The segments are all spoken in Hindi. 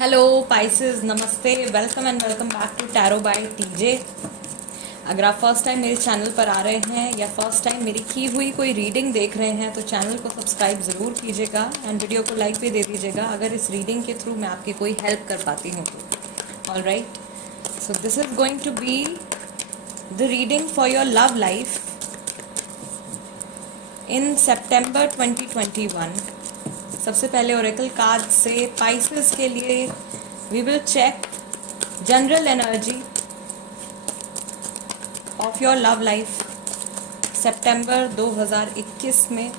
हेलो पाइसेस, नमस्ते, welcome and welcome back to tarot by TJ. अगर आप फर्स्ट टाइम मेरे चैनल पर आ रहे हैं या फर्स्ट टाइम मेरी की हुई कोई रीडिंग देख रहे हैं तो चैनल को सब्सक्राइब ज़रूर कीजिएगा एंड वीडियो को लाइक भी दे दीजिएगा अगर इस रीडिंग के थ्रू मैं आपकी कोई हेल्प कर पाती हूँ तो। All right, so this is going to be the reading for your love life in September 2021। सबसे पहले ओरेकल कार्ड से पाइसेस के लिए we will check general energy of your love life सितंबर 2021 में।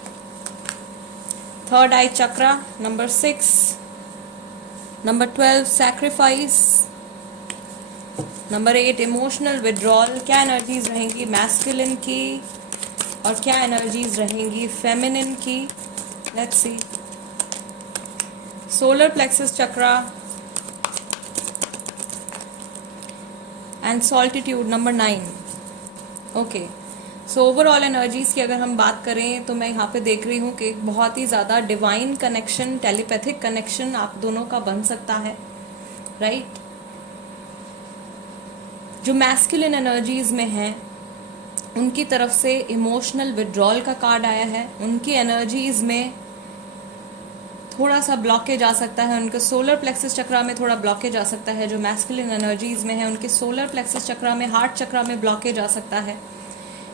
Third eye chakra, number 6, number 12 sacrifice, number 8 emotional withdrawal. क्या एनर्जीज रहेंगी मैस्कुलिन की और क्या एनर्जीज रहेंगी फेमिनिन की, let's see. Solar plexus chakra and solitude, number 9। Okay, so overall energies की अगर हम बात करें तो मैं यहाँ पे देख रही हूँ कि एक बहुत ही ज़्यादा डिवाइन कनेक्शन, टेलीपैथिक कनेक्शन आप दोनों का बन सकता है, राइट। जो मैस्कुलिन एनर्जीज में हैं उनकी तरफ से इमोशनल विड्रॉल का कार्ड आया है। उनकी एनर्जीज में थोड़ा सा ब्लॉकेज आ सकता है, उनके सोलर प्लेक्सस चक्रा में थोड़ा ब्लॉकेज आ सकता है। जो मैस्कुलिन एनर्जीज में है उनके सोलर प्लेक्सस चक्रा में, हार्ट चक्रा में ब्लॉकेज आ सकता है,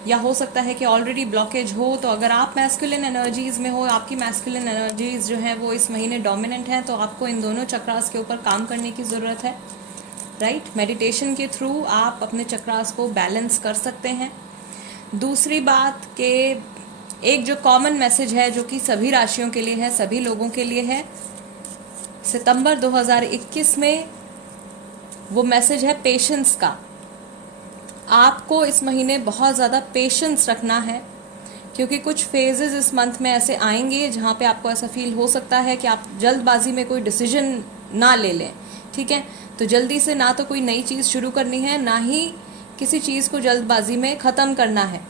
या हो सकता है कि ऑलरेडी ब्लॉकेज हो। तो अगर आप मैस्कुलिन एनर्जीज में हो, आपकी मैस्कुलिन एनर्जीज जो हैं वो इस महीने डोमिनेंट हैं, तो आपको इन दोनों चक्रास के ऊपर काम करने की ज़रूरत है, राइट। मेडिटेशन के थ्रू आप अपने चक्रास को बैलेंस कर सकते हैं। दूसरी बात कि एक जो कॉमन मैसेज है जो कि सभी राशियों के लिए है, सभी लोगों के लिए है, सितंबर 2021 में, वो मैसेज है पेशेंस का। आपको इस महीने बहुत ज़्यादा पेशेंस रखना है क्योंकि कुछ फेजेस इस मंथ में ऐसे आएंगे जहाँ पे आपको ऐसा फील हो सकता है कि आप जल्दबाजी में कोई डिसीजन ना ले लें, ठीक है। तो जल्दी से ना तो कोई नई चीज़ शुरू करनी है, ना ही किसी चीज़ को जल्दबाजी में ख़त्म करना है।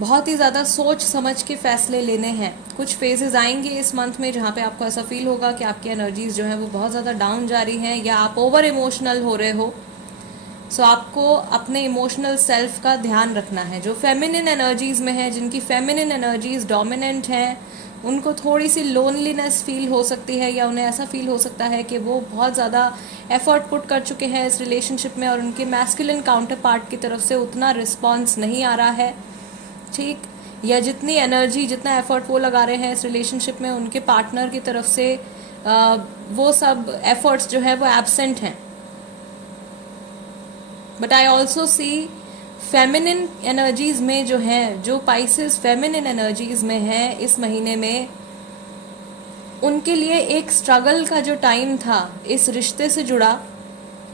बहुत ही ज़्यादा सोच समझ के फैसले लेने हैं। कुछ फेजेस आएंगे इस मंथ में जहाँ पे आपको ऐसा फील होगा कि आपकी एनर्जीज जो हैं वो बहुत ज़्यादा डाउन जा रही हैं या आप ओवर इमोशनल हो रहे हो। सो आपको अपने इमोशनल सेल्फ का ध्यान रखना है। जो फेमिनिन एनर्जीज में है, जिनकी फेमिनिन एनर्जीज डोमिनेंट हैं, उनको थोड़ी सी लोनलीनेस फील हो सकती है या उन्हें ऐसा फील हो सकता है कि वो बहुत ज़्यादा एफर्ट पुट कर चुके हैं इस रिलेशनशिप में और उनके मैस्कुलिन काउंटर पार्ट की तरफ से उतना रिस्पॉन्स नहीं आ रहा है, ठीक। या जितनी एनर्जी, जितना एफर्ट वो लगा रहे हैं इस रिलेशनशिप में, उनके पार्टनर की तरफ से वो सब एफर्ट्स जो है वो एब्सेंट हैं। But I also see feminine energies में जो हैं, जो पाइसेस फेमिनिन एनर्जीज में हैं इस महीने में, उनके लिए एक स्ट्रगल का जो टाइम था इस रिश्ते से जुड़ा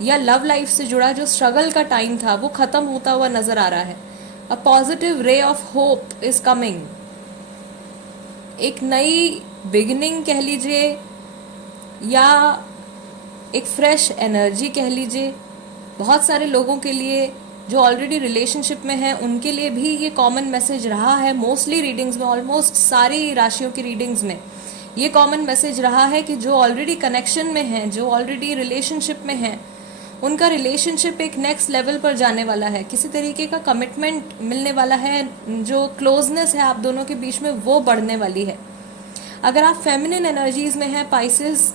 या लव लाइफ से जुड़ा, जो स्ट्रगल का टाइम था वो ख़त्म होता हुआ नज़र आ रहा है। A positive ray of hope is coming. एक नई बिगिनिंग कह लीजिए या एक फ्रेश एनर्जी कह लीजिए। बहुत सारे लोगों के लिए जो ऑलरेडी रिलेशनशिप में हैं उनके लिए भी ये कॉमन मैसेज रहा है। मोस्टली रीडिंग्स में, ऑलमोस्ट सारी राशियों की रीडिंग्स में ये कॉमन मैसेज रहा है कि जो ऑलरेडी कनेक्शन में हैं, जो ऑलरेडी रिलेशनशिप में हैं, उनका रिलेशनशिप एक नेक्स्ट लेवल पर जाने वाला है। किसी तरीके का कमिटमेंट मिलने वाला है, जो क्लोजनेस है आप दोनों के बीच में वो बढ़ने वाली है। अगर आप फेमिनिन एनर्जीज में हैं पाइसेस,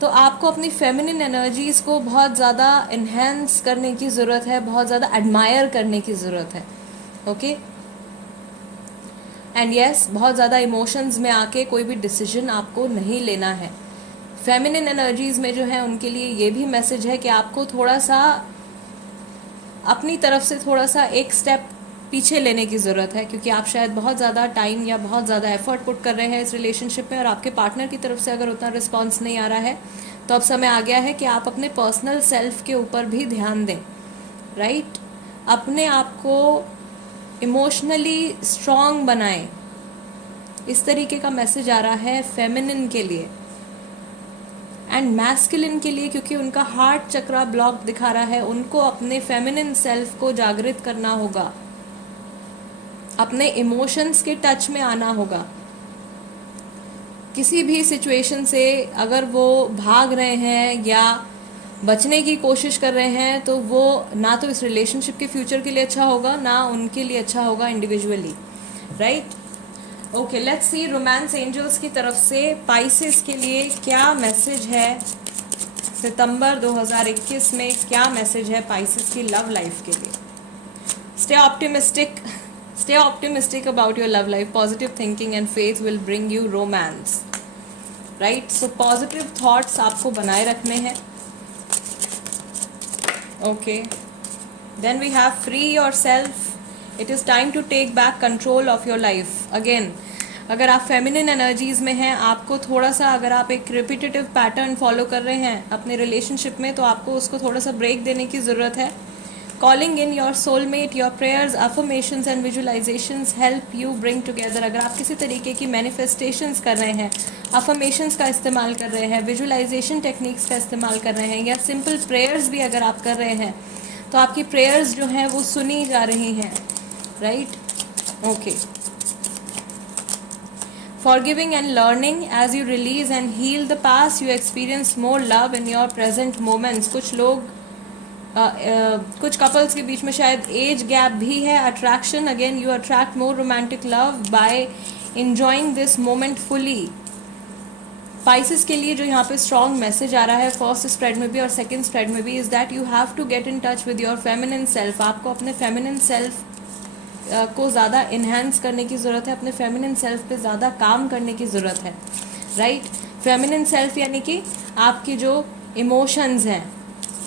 तो आपको अपनी फेमिनिन एनर्जीज को बहुत ज़्यादा इन्हेंस करने की ज़रूरत है, बहुत ज़्यादा एडमायर करने की ज़रूरत है, ओके। एंड यस, बहुत ज़्यादा इमोशंस में आके कोई भी डिसीजन आपको नहीं लेना है। फेमिनिन एनर्जीज में जो है उनके लिए ये भी मैसेज है कि आपको थोड़ा सा अपनी तरफ से थोड़ा सा एक स्टेप पीछे लेने की ज़रूरत है, क्योंकि आप शायद बहुत ज़्यादा टाइम या बहुत ज़्यादा एफर्ट पुट कर रहे हैं इस रिलेशनशिप में और आपके पार्टनर की तरफ से अगर उतना रिस्पॉन्स नहीं आ रहा है, तो अब समय आ गया है कि आप अपने पर्सनल सेल्फ के ऊपर भी ध्यान दें, राइट। अपने आप को इमोशनली स्ट्रॉन्ग बनाएं। इस तरीके का मैसेज आ रहा है फेमिनिन के लिए। एंड मैस्कुलिन के लिए, क्योंकि उनका हार्ट चक्रा ब्लॉक दिखा रहा है, उनको अपने फेमिनिन सेल्फ को जागृत करना होगा, अपने इमोशंस के टच में आना होगा। किसी भी सिचुएशन से अगर वो भाग रहे हैं या बचने की कोशिश कर रहे हैं, तो वो ना तो इस रिलेशनशिप के फ्यूचर के लिए अच्छा होगा, ना उनके लिए अच्छा होगा individually, right. Okay, let's see romance angels की तरफ से पाइसेस के लिए क्या मैसेज है। सितंबर 2021 में क्या मैसेज है पाइसेस की लव लाइफ के लिए। Stay optimistic, stay optimistic about your love life. Positive thinking and faith will bring you romance, right. So positive thoughts आपको बनाए रखने हैं. Okay, then we have free yourself. It is time to take back control of your life. Again, अगर आप फेमिनिन एनर्जीज में हैं, आपको थोड़ा सा, अगर आप एक रिपीटेटिव पैटर्न फॉलो कर रहे हैं अपने रिलेशनशिप में, तो आपको उसको थोड़ा सा ब्रेक देने की ज़रूरत है. Calling in your soulmate, your prayers, affirmations and visualisations help you bring together. अगर आप किसी तरीके की मैनिफेस्टेशंस कर रहे हैं, अफर्मेशंस का इस्तेमाल कर रहे हैं, विजुअलाइजेशन टेक्निक्स का इस्तेमाल कर रहे हैं, या सिंपल प्रेयर्स भी अगर आप कर रहे हैं, तो आपकी प्रेयर्स जो हैं वो सुनी जा रही हैं, right. Okay, forgiving and learning. As you release and heal the past, you experience more love in your present moments. कुछ लोग कुछ कपल्स के बीच में शायद एज गैप भी है. Attraction, again you attract more romantic love by enjoying this moment fully. Pisces के लिए जो यहाँ पे स्ट्रॉन्ग मैसेज आ रहा है फर्स्ट स्प्रेड में भी और सेकंड स्प्रेड में भी, is that you have to get in touch with your feminine self. आपको अपने फेमिनिन सेल्फ को ज़्यादा इन्हेंस करने की ज़रूरत है, अपने फेमिनिन सेल्फ पे ज़्यादा काम करने की ज़रूरत है, राइट. फेमिनिन सेल्फ यानी कि आपकी जो इमोशंस हैं,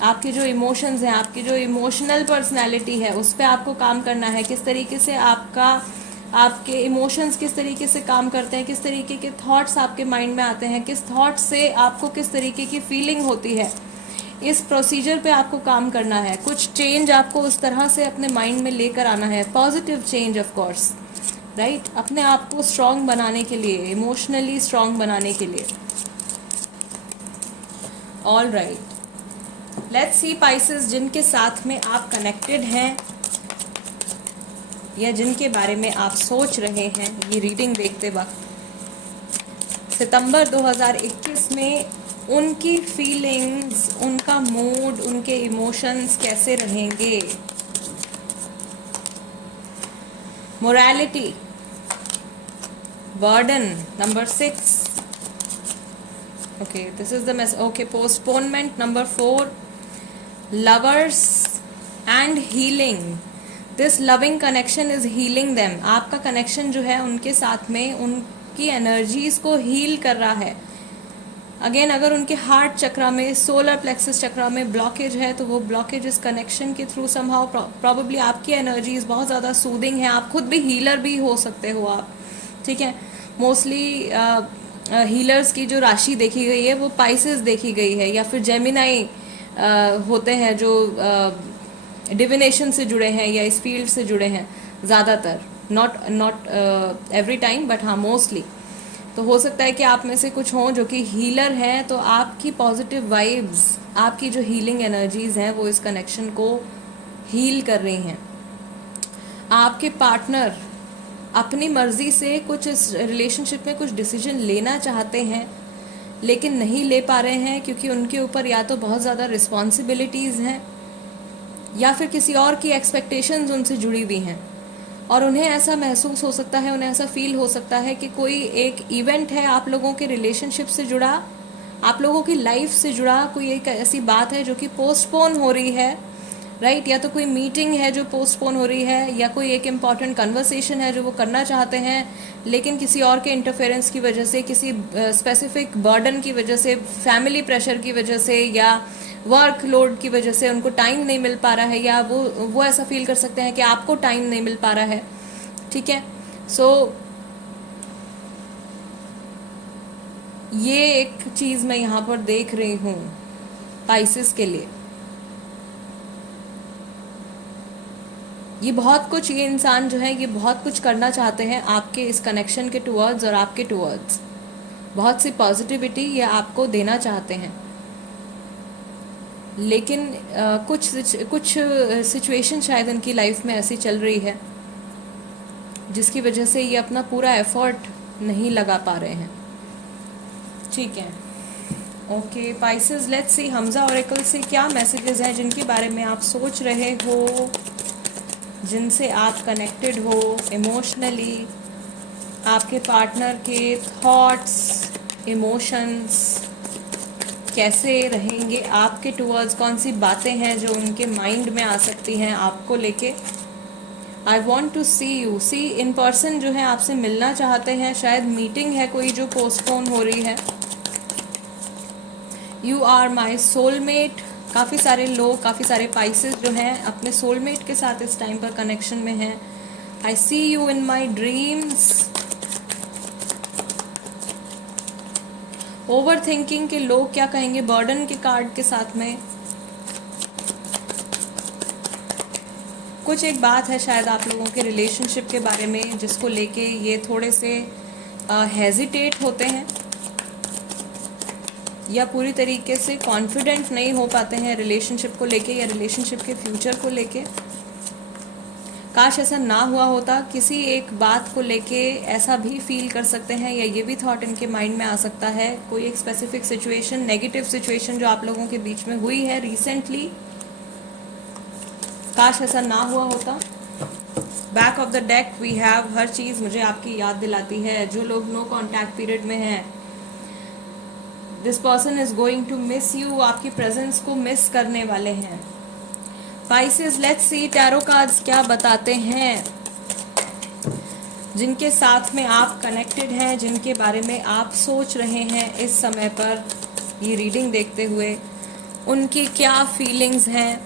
आपकी जो इमोशंस हैं, आपकी जो इमोशनल पर्सनैलिटी है, उस पर आपको काम करना है. किस तरीके से आपके इमोशंस किस तरीके से काम करते हैं, किस तरीके के थॉट्स आपके माइंड में आते हैं, किस थॉट से आपको किस तरीके की फीलिंग होती है, इस प्रोसीजर पे आपको काम करना है. कुछ चेंज आपको उस तरह से अपने माइंड में लेकर आना है, positive change of course, right. अपने आप को स्ट्रॉन्ग बनाने के लिए, इमोशनली स्ट्रॉन्ग बनाने के लिए. All right, let's see Pisces जिनके साथ में आप कनेक्टेड हैं या जिनके बारे में आप सोच रहे हैं ये रीडिंग देखते वक्त. सितंबर 2021 में उनकी फीलिंग्स, उनका मूड, उनके इमोशंस कैसे रहेंगे. Morality, burden number 6. Okay, this is the message. Okay, postponement number 4. Lovers and healing. This loving connection is healing them. आपका कनेक्शन जो है उनके साथ में उनकी एनर्जीज को हील कर रहा है. अगेन, अगर उनके हार्ट चक्रा में, सोलर प्लेक्सस चक्रा में ब्लॉकेज है, तो वो ब्लॉकेज इस कनेक्शन के थ्रू समहाउ प्रॉबेबली आपकी एनर्जीज बहुत ज़्यादा सूदिंग है. आप खुद भी हीलर भी हो सकते हो आप, ठीक है. मोस्टली हीलर्स की जो राशि देखी गई है वो पाइसेस देखी गई है, या फिर जेमिनाई होते हैं जो डिविनेशन से जुड़े हैं या इस फील्ड से जुड़े हैं ज़्यादातर. नॉट एवरी टाइम, बट हाँ मोस्टली. तो हो सकता है कि आप में से कुछ हों जो कि हीलर हैं, तो आपकी पॉजिटिव वाइब्स, आपकी जो हीलिंग एनर्जीज हैं वो इस कनेक्शन को हील कर रही हैं. आपके पार्टनर अपनी मर्जी से कुछ इस रिलेशनशिप में कुछ डिसीजन लेना चाहते हैं, लेकिन नहीं ले पा रहे हैं क्योंकि उनके ऊपर या तो बहुत ज़्यादा रिस्पॉन्सिबिलिटीज़ हैं या फिर किसी और की एक्सपेक्टेशंस उनसे जुड़ी हुई हैं. और उन्हें ऐसा महसूस हो सकता है, उन्हें ऐसा फील हो सकता है कि कोई एक इवेंट है आप लोगों के रिलेशनशिप से जुड़ा, आप लोगों की लाइफ से जुड़ा, कोई एक ऐसी बात है जो कि पोस्टपोन हो रही है, राइट. या तो कोई मीटिंग है जो पोस्टपोन हो रही है, या कोई एक इम्पॉर्टेंट कन्वर्सेशन है जो वो करना चाहते हैं, लेकिन किसी और के इंटरफेरेंस की वजह से, किसी स्पेसिफिक बर्डन की वजह से, फैमिली प्रेशर की वजह से, या वर्क लोड की वजह से उनको टाइम नहीं मिल पा रहा है, या वो ऐसा फील कर सकते हैं कि आपको टाइम नहीं मिल पा रहा है, ठीक है. सो ये एक चीज़ मैं यहाँ पर देख रही हूँ पाइसेस के लिए. ये बहुत कुछ, ये इंसान जो है ये बहुत कुछ करना चाहते हैं आपके इस कनेक्शन के टुवर्ड्स और आपके टुवर्ड्स. बहुत सी पॉजिटिविटी ये आपको देना चाहते हैं, लेकिन कुछ सिचुएशन शायद इनकी लाइफ में ऐसी चल रही है जिसकी वजह से ये अपना पूरा एफर्ट नहीं लगा पा रहे हैं. ठीक है। Okay Pisces, let's C Hamza oracle से क्या मैसेजेस हैं जिनके बारे में आप सोच रहे हो, जिनसे आप कनेक्टेड हो इमोशनली, आपके पार्टनर के थॉट्स, इमोशंस कैसे रहेंगे आपके टूवर्ड्स, कौन सी बातें हैं जो उनके माइंड में आ सकती हैं आपको लेके। I want to see you, see in person जो है आपसे मिलना चाहते हैं, शायद मीटिंग है कोई जो पोस्टपोन हो रही है। यू आर माई सोलमेट, काफ़ी सारे लोग, काफ़ी सारे पाइसेस जो हैं अपने सोलमेट के साथ इस टाइम पर कनेक्शन में हैं। I see you in my dreams. Overthinking के लोग क्या कहेंगे बर्डन के कार्ड के साथ में। कुछ एक बात है शायद आप लोगों के रिलेशनशिप के बारे में जिसको लेके ये थोड़े से हेजिटेट होते हैं या पूरी तरीके से कॉन्फिडेंट नहीं हो पाते हैं रिलेशनशिप को लेके या रिलेशनशिप के फ्यूचर को लेके। काश ऐसा ना हुआ होता, किसी एक बात को लेके ऐसा भी फील कर सकते हैं या ये भी थॉट इनके माइंड में आ सकता है, कोई एक स्पेसिफिक सिचुएशन, नेगेटिव सिचुएशन जो आप लोगों के बीच में हुई है रिसेंटली, काश ऐसा ना हुआ होता। Back of the deck we have, हर चीज़ मुझे आपकी याद दिलाती है। जो लोग नो कॉन्टैक्ट पीरियड में हैं, this person is going to miss you, आपकी प्रेजेंस को मिस करने वाले हैं। Pisces, let's see tarot cards क्या बताते हैं जिनके साथ में आप कनेक्टेड हैं, जिनके बारे में आप सोच रहे हैं इस समय पर ये रीडिंग देखते हुए, उनकी क्या फीलिंग्स हैं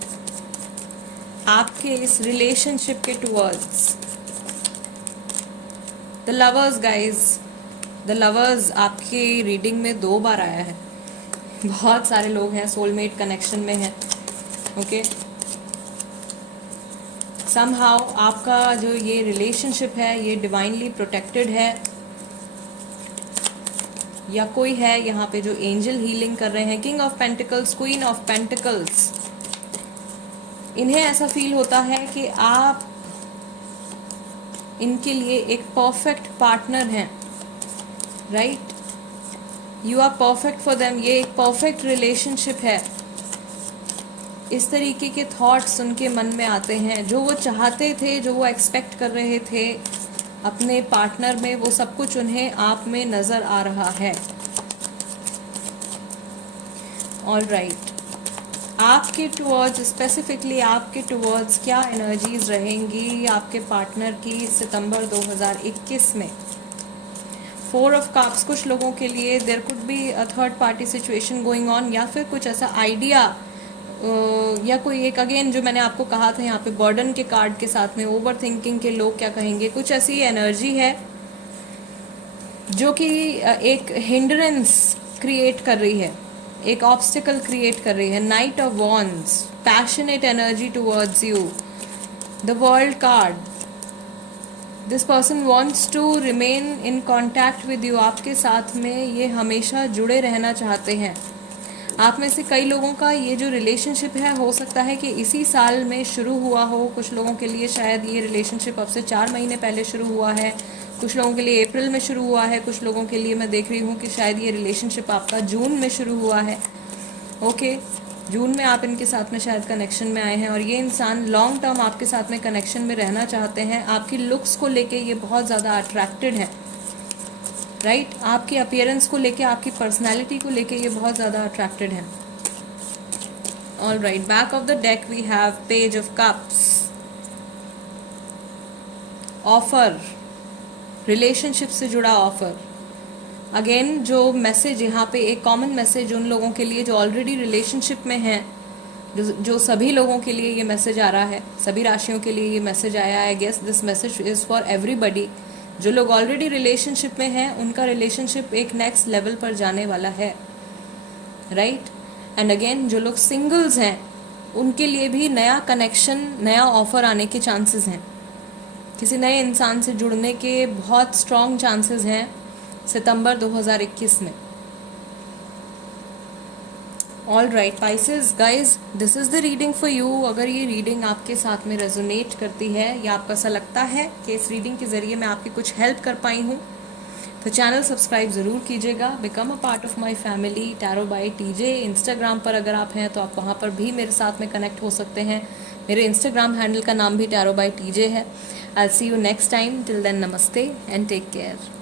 आपके इस रिलेशनशिप के towards. The lovers guys, the lovers आपकी रीडिंग में 2 बार आया है। बहुत सारे लोग हैं सोलमेट कनेक्शन में हैं। ओके समहाउ आपका जो ये रिलेशनशिप है ये डिवाइनली प्रोटेक्टेड है, या कोई है यहाँ पे जो एंजल हीलिंग कर रहे हैं। King of pentacles, queen of pentacles, इन्हें ऐसा फील होता है कि आप इनके लिए एक परफेक्ट पार्टनर हैं, right. You are perfect for them, ये एक परफेक्ट रिलेशनशिप है। इस तरीके के थॉट्स उनके मन में आते हैं, जो वो चाहते थे, जो वो एक्सपेक्ट कर रहे थे अपने पार्टनर में, वो सब कुछ उन्हें आप में नज़र आ रहा है। ऑल राइट, आपके टुवर्ड्स, स्पेसिफिकली आपके टुवर्ड्स क्या एनर्जीज रहेंगी आपके पार्टनर की सितंबर 2021 में। 4 ऑफ कप्स, कुछ लोगों के लिए there could be a third party situation going on, या फिर कुछ ऐसा आइडिया या कोई एक, अगेन जो मैंने आपको कहा था यहाँ पे बर्डन के कार्ड के साथ में, ओवर थिंकिंग के लोग क्या कहेंगे, कुछ ऐसी एनर्जी है जो कि एक हिंड्रेंस क्रिएट कर रही है, एक ऑब्स्टिकल क्रिएट कर रही है। Knight of wands, passionate energy towards you. The world card, this person wants to remain in contact with you, आपके साथ में ये हमेशा जुड़े रहना चाहते हैं। आप में से कई लोगों का ये जो रिलेशनशिप है हो सकता है कि इसी साल में शुरू हुआ हो, कुछ लोगों के लिए शायद ये रिलेशनशिप अब से 4 महीने पहले शुरू हुआ है, कुछ लोगों के लिए अप्रैल में शुरू हुआ है, कुछ लोगों के लिए मैं देख रही हूँ कि शायद ये रिलेशनशिप आपका जून में शुरू हुआ है। ओके जून में आप इनके साथ में शायद कनेक्शन में आए हैं और ये इंसान लॉन्ग टर्म आपके साथ में कनेक्शन में रहना चाहते हैं। आपकी लुक्स को लेके ये बहुत ज़्यादा अट्रैक्टेड हैं, राइट आपकी अपीयरेंस को लेके, आपकी पर्सनैलिटी को लेके ये बहुत ज़्यादा अट्रैक्टेड हैं। All right, back of the deck we have page of cups. Offer, relationship से जुड़ा ऑफर। अगेन जो मैसेज यहाँ पे, एक कॉमन मैसेज उन लोगों के लिए जो ऑलरेडी रिलेशनशिप में हैं, जो सभी लोगों के लिए ये मैसेज आ रहा है, सभी राशियों के लिए ये मैसेज आया है। I guess this message is for everybody. जो लोग ऑलरेडी रिलेशनशिप में हैं उनका रिलेशनशिप एक नेक्स्ट लेवल पर जाने वाला है, राइट। एंड अगेन जो लोग सिंगल्स हैं उनके लिए भी नया कनेक्शन, नया ऑफर आने के चांसेस हैं। किसी नए इंसान से जुड़ने के बहुत स्ट्रॉन्ग चांसेस हैं सितंबर 2021 में। All right Pisces guys, this is the reading for you. अगर ये रीडिंग आपके साथ में रेजोनेट करती है या आपको ऐसा लगता है कि इस रीडिंग के ज़रिए मैं आपकी कुछ हेल्प कर पाई हूँ, तो चैनल सब्सक्राइब ज़रूर कीजिएगा। Become a part of my family tarot by TJ. Instagram पर अगर आप हैं तो आप वहाँ पर भी मेरे साथ में कनेक्ट हो सकते हैं। मेरे इंस्टाग्राम हैंडल का नाम भी टैरो बाय टीजे है। I see you next time. Till then नमस्ते एंड टेक केयर।